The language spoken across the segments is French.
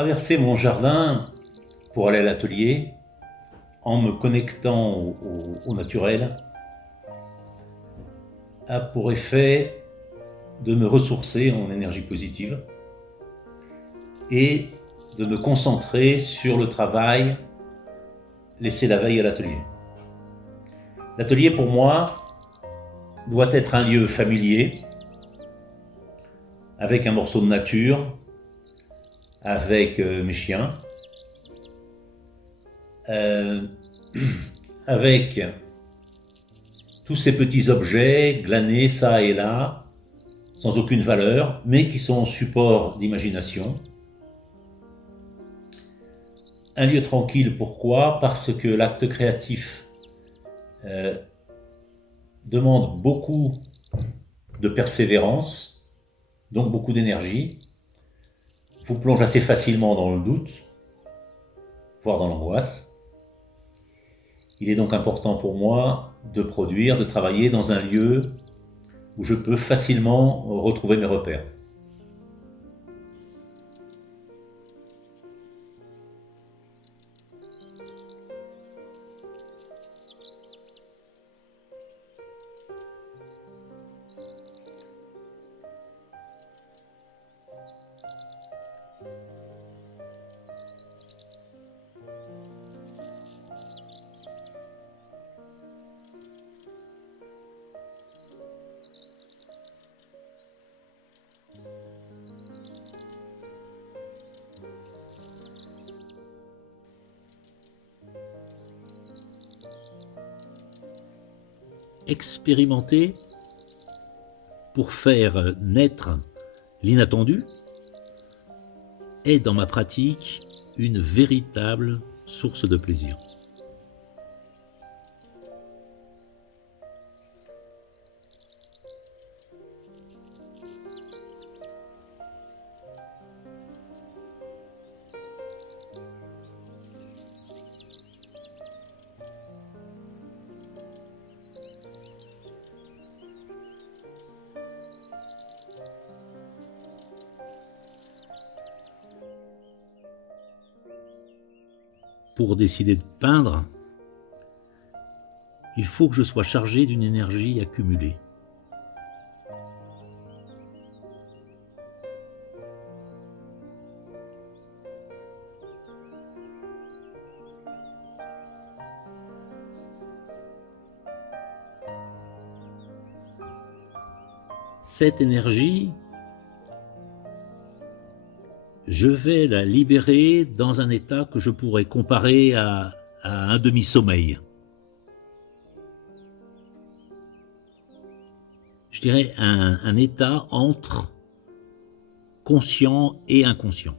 traverser mon jardin pour aller à l'atelier en me connectant au naturel a pour effet de me ressourcer en énergie positive et de me concentrer sur le travail laissé la veille à l'atelier. L'atelier, pour moi, doit être un lieu familier, avec un morceau de nature, avec mes chiens, avec tous ces petits objets glanés ça et là, sans aucune valeur, mais qui sont support d'imagination. Un lieu tranquille, pourquoi ? Parce que l'acte créatif demande beaucoup de persévérance, donc beaucoup d'énergie, vous plonge assez facilement dans le doute, voire dans l'angoisse. Il est donc important pour moi de produire, de travailler dans un lieu où je peux facilement retrouver mes repères. Expérimenter pour faire naître l'inattendu est dans ma pratique une véritable source de plaisir. Pour décider de peindre, il faut que je sois chargé d'une énergie accumulée. Cette énergie, je vais la libérer dans un état que je pourrais comparer à un demi-sommeil. Je dirais un état entre conscient et inconscient.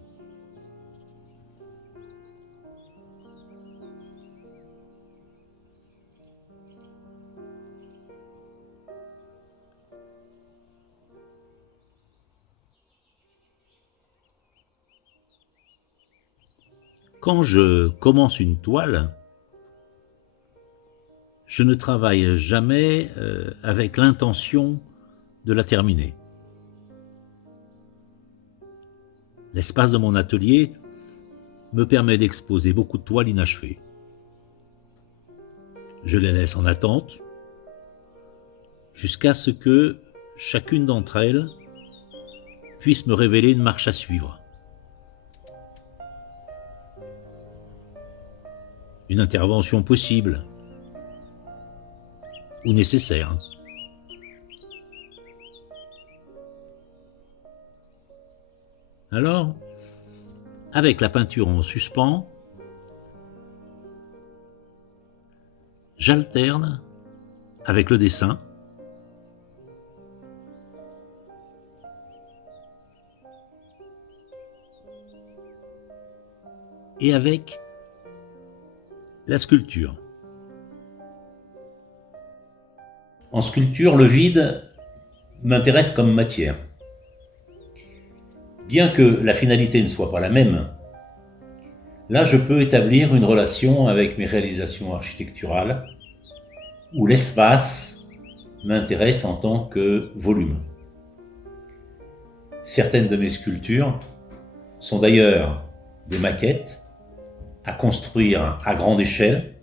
Quand je commence une toile, je ne travaille jamais avec l'intention de la terminer. L'espace de mon atelier me permet d'exposer beaucoup de toiles inachevées. Je les laisse en attente jusqu'à ce que chacune d'entre elles puisse me révéler une marche à suivre. Une intervention possible ou nécessaire. Alors, avec la peinture en suspens, j'alterne avec le dessin et avec la sculpture. En sculpture, le vide m'intéresse comme matière. Bien que la finalité ne soit pas la même, là je peux établir une relation avec mes réalisations architecturales où l'espace m'intéresse en tant que volume. Certaines de mes sculptures sont d'ailleurs des maquettes à construire à grande échelle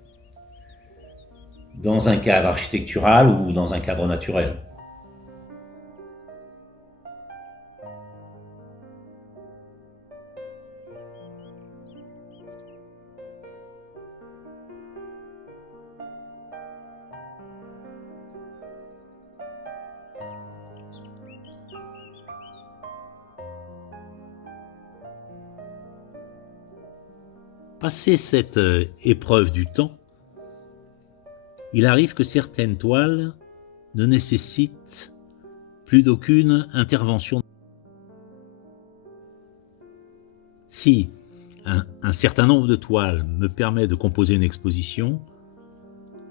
dans un cadre architectural ou dans un cadre naturel. Passé cette épreuve du temps, il arrive que certaines toiles ne nécessitent plus d'aucune intervention. Si un certain nombre de toiles me permet de composer une exposition,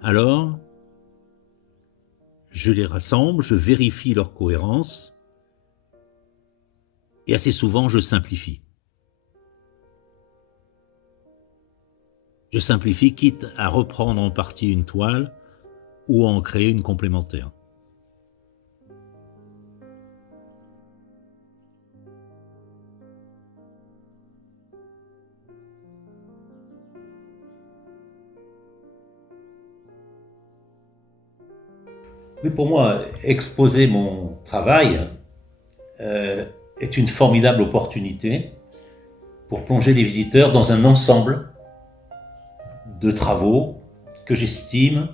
alors je les rassemble, je vérifie leur cohérence et assez souvent je simplifie. Je simplifie quitte à reprendre en partie une toile ou à en créer une complémentaire. Oui, pour moi, exposer mon travail est une formidable opportunité pour plonger les visiteurs dans un ensemble de travaux que j'estime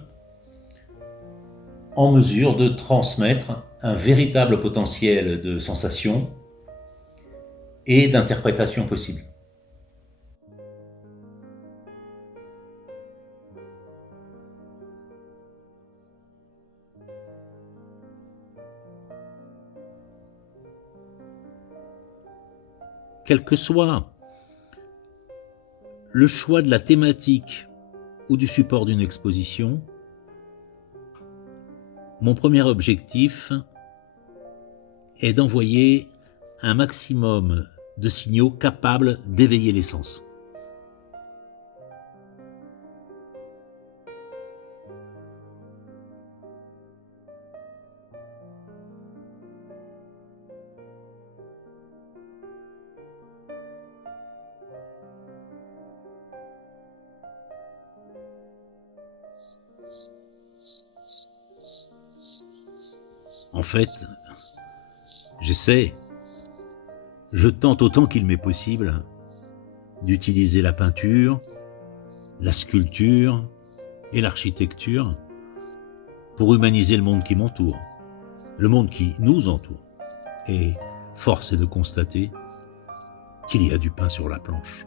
en mesure de transmettre un véritable potentiel de sensation et d'interprétation possible. Quel que soit le choix de la thématique ou du support d'une exposition, mon premier objectif est d'envoyer un maximum de signaux capables d'éveiller les sens. En fait, j'essaie, je tente autant qu'il m'est possible d'utiliser la peinture, la sculpture et l'architecture pour humaniser le monde qui m'entoure, le monde qui nous entoure. Et force est de constater qu'il y a du pain sur la planche.